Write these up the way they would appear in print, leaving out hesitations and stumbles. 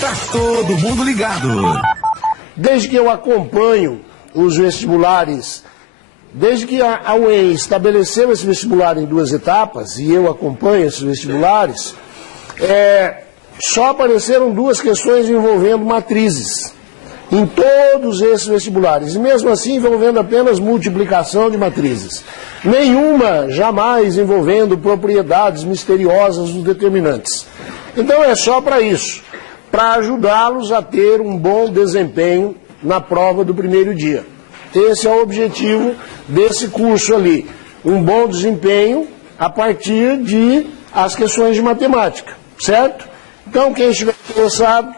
Tá todo mundo ligado. Desde que eu acompanho os vestibulares, desde que a UEM estabeleceu esse vestibular em 2 etapas, e eu acompanho esses vestibulares, só apareceram 2 questões envolvendo matrizes em todos esses vestibulares, e mesmo assim envolvendo apenas multiplicação de matrizes. Nenhuma jamais envolvendo propriedades misteriosas dos determinantes. Então é só para isso, para ajudá-los a ter um bom desempenho na prova do primeiro dia. Esse é o objetivo desse curso ali, um bom desempenho a partir de as questões de matemática, certo? Então quem estiver interessado,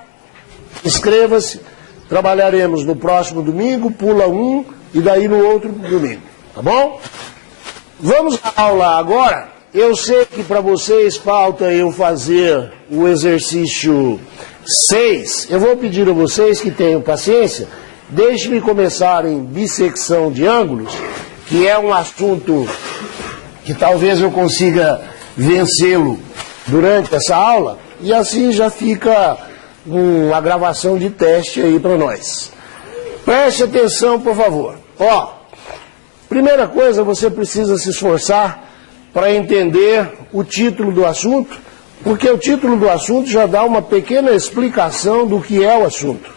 inscreva-se, trabalharemos no próximo domingo, pula um e daí no outro domingo, tá bom? Vamos à aula agora. Eu sei que para vocês falta eu fazer o exercício 6. Eu vou pedir a vocês que tenham paciência. Deixe-me começar em bissecção de ângulos, que é um assunto que talvez eu consiga vencê-lo durante essa aula, e assim já fica uma gravação de teste aí para nós. Preste atenção, por favor. Primeira coisa, você precisa se esforçar para entender o título do assunto, porque o título do assunto já dá uma pequena explicação do que é o assunto.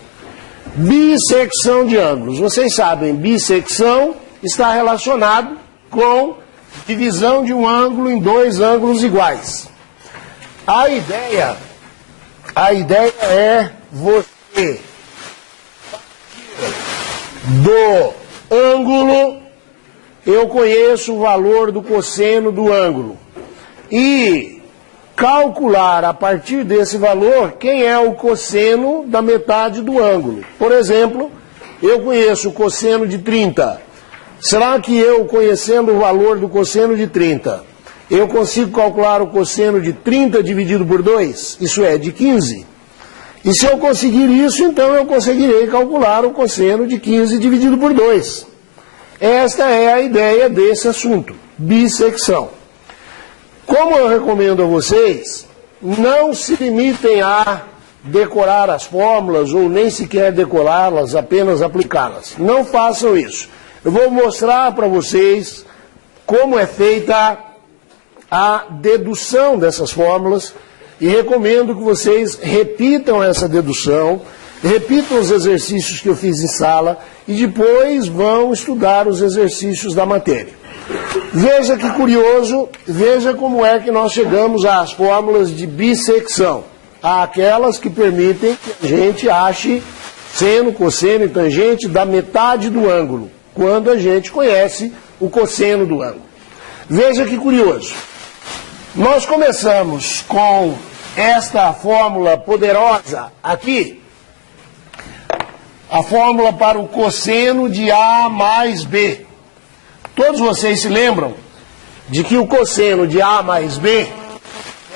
Bissecção de ângulos. Vocês sabem, bissecção está relacionado com divisão de um ângulo em 2 ângulos iguais. A ideia é você do ângulo, eu conheço o valor do cosseno do ângulo, e calcular a partir desse valor quem é o cosseno da metade do ângulo. Por exemplo, eu conheço o cosseno de 30. Será que eu, conhecendo o valor do cosseno de 30, eu consigo calcular o cosseno de 30 dividido por 2? Isso é, de 15. E se eu conseguir isso, então eu conseguirei calcular o cosseno de 15 dividido por 2. Esta é a ideia desse assunto, bissecção. Como eu recomendo a vocês, não se limitem a decorar as fórmulas ou nem sequer decorá-las, apenas aplicá-las. Não façam isso. Eu vou mostrar para vocês como é feita a dedução dessas fórmulas e recomendo que vocês repitam essa dedução, repitam os exercícios que eu fiz em sala e depois vão estudar os exercícios da matéria. Veja que curioso, veja como é que nós chegamos às fórmulas de bissecção, aquelas que permitem que a gente ache seno, cosseno e tangente da metade do ângulo, quando a gente conhece o cosseno do ângulo. Veja que curioso. Nós começamos com esta fórmula poderosa aqui, a fórmula para o cosseno de A mais B. Todos vocês se lembram de que o cosseno de A mais B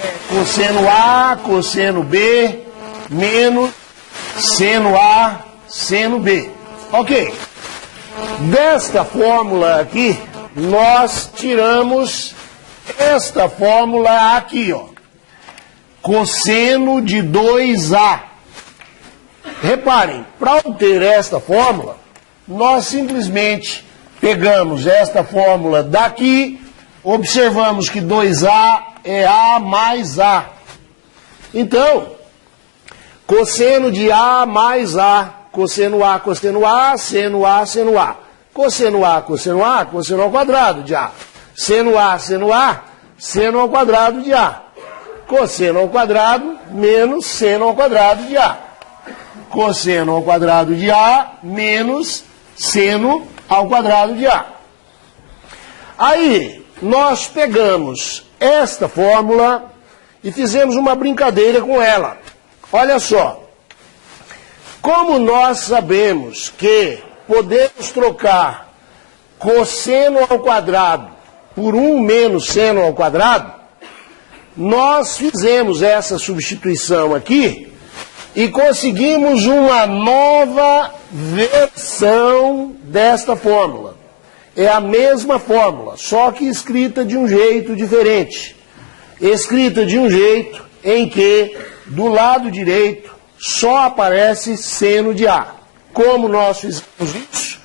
é cosseno A, cosseno B, menos seno A, seno B. Ok. Desta fórmula aqui, nós tiramos esta fórmula aqui, ó. Cosseno de 2A. Reparem, para obter esta fórmula, nós simplesmente pegamos esta fórmula daqui, observamos que 2A é A mais A. Então, cosseno de A mais A, cosseno A, seno A, seno A. Cosseno A, cosseno ao quadrado de A. Seno A, seno ao quadrado de A. Cosseno ao quadrado menos seno ao quadrado de A. Cosseno ao quadrado de A menos seno ao quadrado de A. Aí, nós pegamos esta fórmula e fizemos uma brincadeira com ela. Olha só. Como nós sabemos que podemos trocar cosseno ao quadrado por 1 menos seno ao quadrado, nós fizemos essa substituição aqui e conseguimos uma nova versão desta fórmula. É a mesma fórmula, só que escrita de um jeito diferente. Escrita de um jeito em que do lado direito só aparece seno de A. Como nós fizemos isso?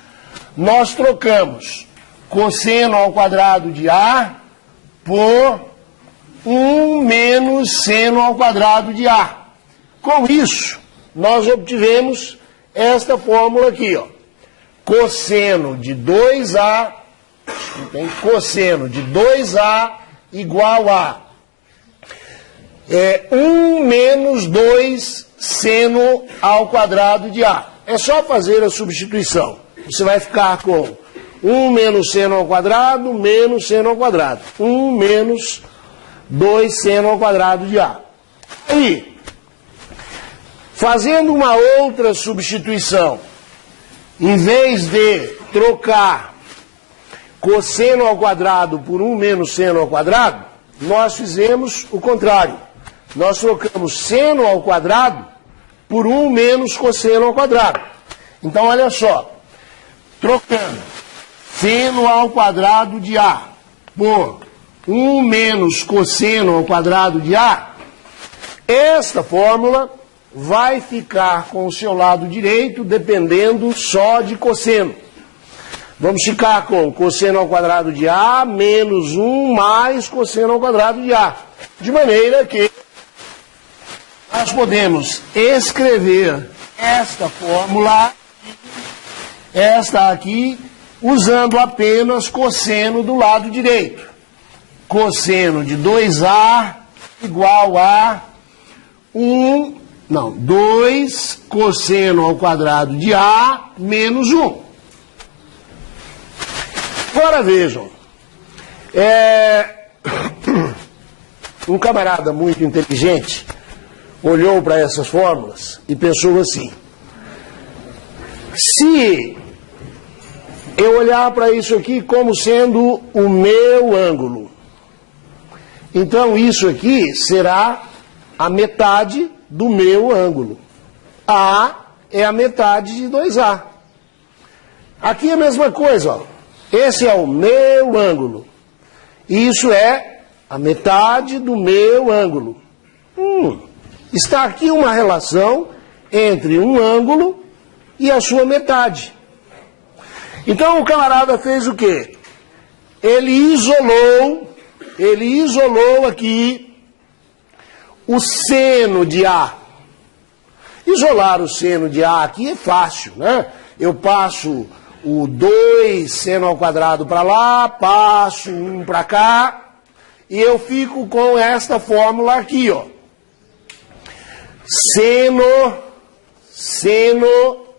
Nós trocamos cosseno ao quadrado de A por 1 menos seno ao quadrado de A. Com isso, nós obtivemos esta fórmula aqui, ó. Cosseno de 2A, cosseno de 2A igual a 1 menos 2 seno ao quadrado de A. É só fazer a substituição. Você vai ficar com 1 menos seno ao quadrado, menos seno ao quadrado. 1 menos 2 seno ao quadrado de A. Aí, fazendo uma outra substituição, em vez de trocar cosseno ao quadrado por 1 menos seno ao quadrado, nós fizemos o contrário. Nós trocamos seno ao quadrado por 1 menos cosseno ao quadrado. Então, olha só. Trocando seno ao quadrado de A por 1 menos cosseno ao quadrado de A, esta fórmula vai ficar com o seu lado direito dependendo só de cosseno. Vamos ficar com cosseno ao quadrado de A menos 1 mais cosseno ao quadrado de A. De maneira que nós podemos escrever esta fórmula, esta aqui, usando apenas cosseno do lado direito. Cosseno de 2A igual a 2 cosseno ao quadrado de A menos 1. Agora vejam, um camarada muito inteligente olhou para essas fórmulas e pensou assim: se eu olhar para isso aqui como sendo o meu ângulo, então isso aqui será a metade do meu ângulo. A é a metade de 2A. Aqui é a mesma coisa, ó. Esse é o meu ângulo. Isso é a metade do meu ângulo. Está aqui uma relação entre um ângulo e a sua metade. Então o camarada fez o quê? Ele isolou aqui o seno de A. Isolar o seno de A aqui é fácil, né? Eu passo o 2 seno ao quadrado para lá, passo 1 para cá, e eu fico com esta fórmula aqui, ó. Seno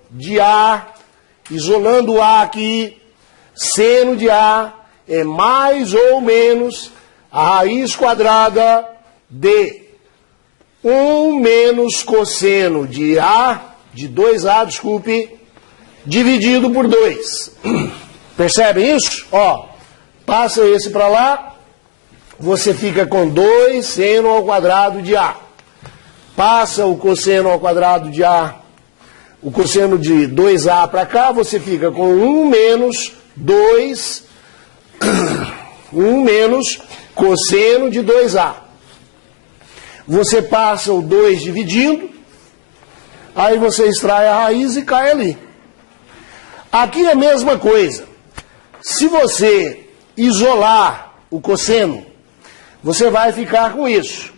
de A, isolando o A aqui, seno de A é mais ou menos a raiz quadrada de 1 menos cosseno de A, de 2A, desculpe, dividido por 2. Percebem isso? Ó, passa esse para lá, você fica com 2 seno ao quadrado de A. Passa o cosseno ao quadrado de A, o cosseno de 2A para cá, você fica com 1 menos 2, 1 menos cosseno de 2A. Você passa o 2 dividindo, aí você extrai a raiz e cai ali. Aqui é a mesma coisa. Se você isolar o cosseno, você vai ficar com isso.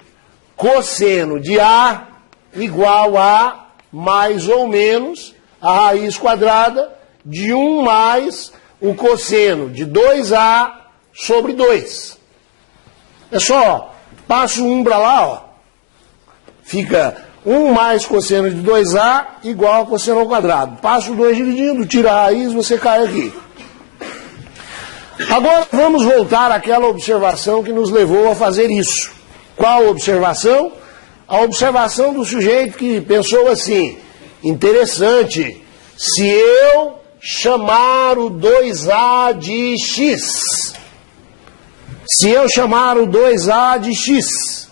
Cosseno de A igual a mais ou menos a raiz quadrada de 1 mais o cosseno de 2A sobre 2. É só, passo 1 para lá, ó. Fica 1 mais cosseno de 2A igual a cosseno ao quadrado. Passo o 2 dividindo, tira a raiz, você cai aqui. Agora vamos voltar àquela observação que nos levou a fazer isso. Qual observação? A observação do sujeito que pensou assim: interessante, se eu chamar o 2A de x, se eu chamar o 2A de x,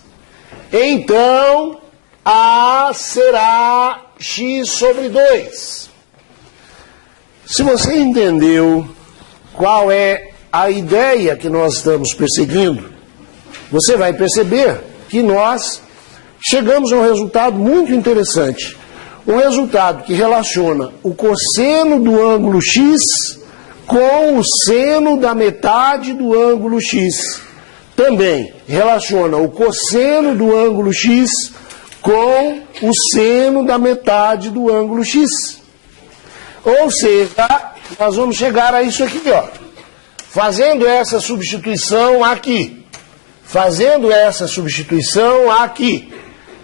então A será x sobre 2. Se você entendeu qual é a ideia que nós estamos perseguindo, você vai perceber que nós chegamos a um resultado muito interessante. Um resultado que relaciona o cosseno do ângulo x com o seno da metade do ângulo x. Também relaciona o cosseno do ângulo x com o seno da metade do ângulo x. Ou seja, nós vamos chegar a isso aqui, ó. Fazendo essa substituição aqui. Fazendo essa substituição aqui.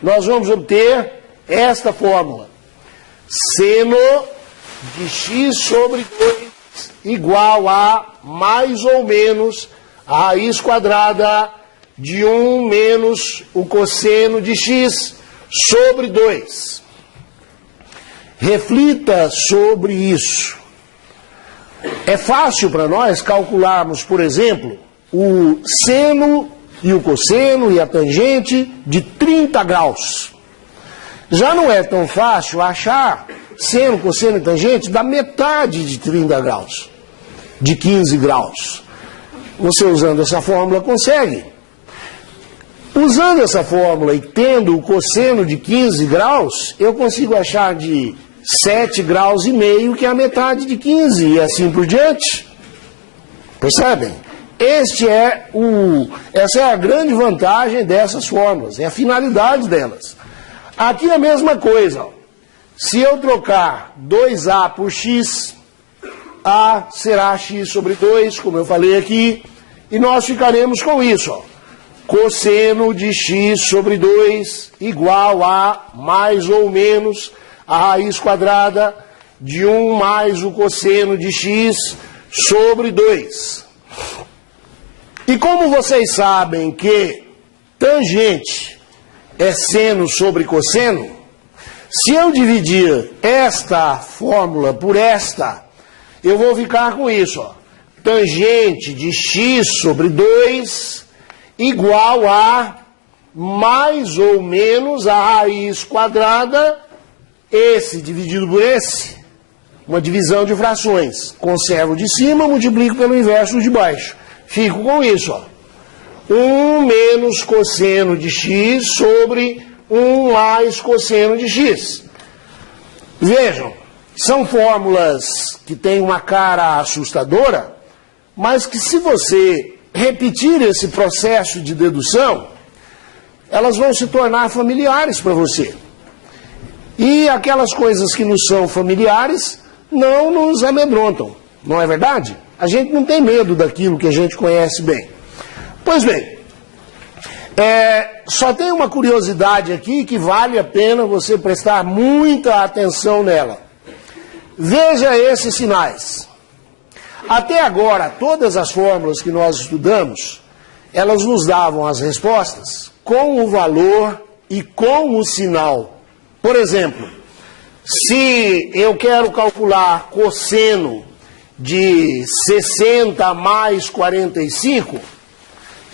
Nós vamos obter esta fórmula. Seno de x sobre 2 igual a mais ou menos a raiz quadrada de 1 menos o cosseno de x sobre 2. Reflita sobre isso. É fácil para nós calcularmos, por exemplo, o seno e o cosseno e a tangente de 30 graus. Já não é tão fácil achar seno, cosseno e tangente da metade de 30 graus, de 15 graus. Você usando essa fórmula consegue. Usando essa fórmula e tendo o cosseno de 15 graus, eu consigo achar de 7 graus e meio, que é a metade de 15, e assim por diante. Percebem? Essa é a grande vantagem dessas fórmulas, é a finalidade delas. Aqui a mesma coisa. Ó. Se eu trocar 2a por x, a será x sobre 2, como eu falei aqui, e nós ficaremos com isso. Ó. Cosseno de x sobre 2 igual a mais ou menos a raiz quadrada de 1 mais o cosseno de x sobre 2. E como vocês sabem que tangente é seno sobre cosseno, se eu dividir esta fórmula por esta, eu vou ficar com isso. Ó. Tangente de x sobre 2 igual a mais ou menos a raiz quadrada, esse dividido por esse, uma divisão de frações. Conservo de cima, multiplico pelo inverso de baixo. Fico com isso, ó. 1 menos cosseno de x sobre 1 mais cosseno de x. Vejam, são fórmulas que têm uma cara assustadora, mas que se você repetir esse processo de dedução, elas vão se tornar familiares para você. E aquelas coisas que nos são familiares não nos amedrontam, não é verdade? A gente não tem medo daquilo que a gente conhece bem. Pois bem, só tem uma curiosidade aqui que vale a pena você prestar muita atenção nela. Veja esses sinais. Até agora, todas as fórmulas que nós estudamos, elas nos davam as respostas com o valor e com o sinal. Por exemplo, se eu quero calcular cosseno de 60 mais 45,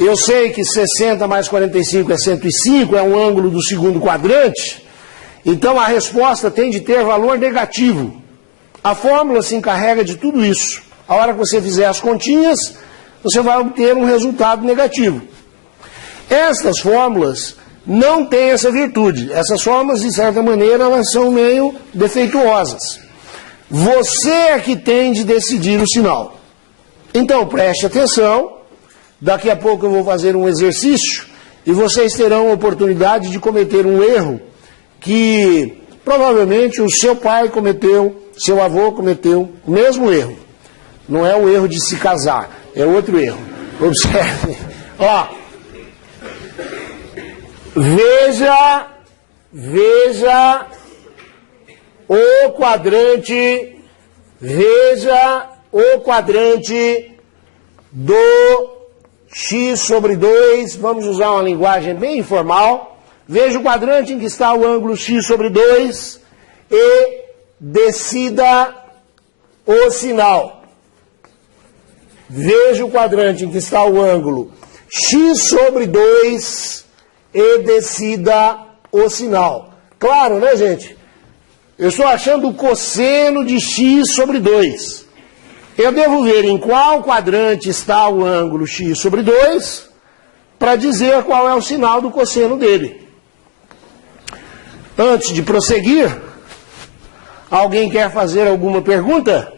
eu sei que 60 mais 45 é 105, é um ângulo do segundo quadrante, então a resposta tem de ter valor negativo. A fórmula se encarrega de tudo isso. A hora que você fizer as continhas, você vai obter um resultado negativo. Estas fórmulas não têm essa virtude. Essas fórmulas, de certa maneira, elas são meio defeituosas. Você é que tem de decidir o sinal. Então, preste atenção. Daqui a pouco eu vou fazer um exercício e vocês terão a oportunidade de cometer um erro que provavelmente o seu pai cometeu, seu avô cometeu o mesmo erro. Não é o erro de se casar, é outro erro. Observe. Ó, veja o quadrante do x sobre 2, vamos usar uma linguagem bem informal. Veja o quadrante em que está o ângulo x sobre 2 e decida o sinal. Veja o quadrante em que está o ângulo x sobre 2 e decida o sinal. Claro, né, gente? Eu estou achando o cosseno de x sobre 2. Eu devo ver em qual quadrante está o ângulo x sobre 2 para dizer qual é o sinal do cosseno dele. Antes de prosseguir, alguém quer fazer alguma pergunta?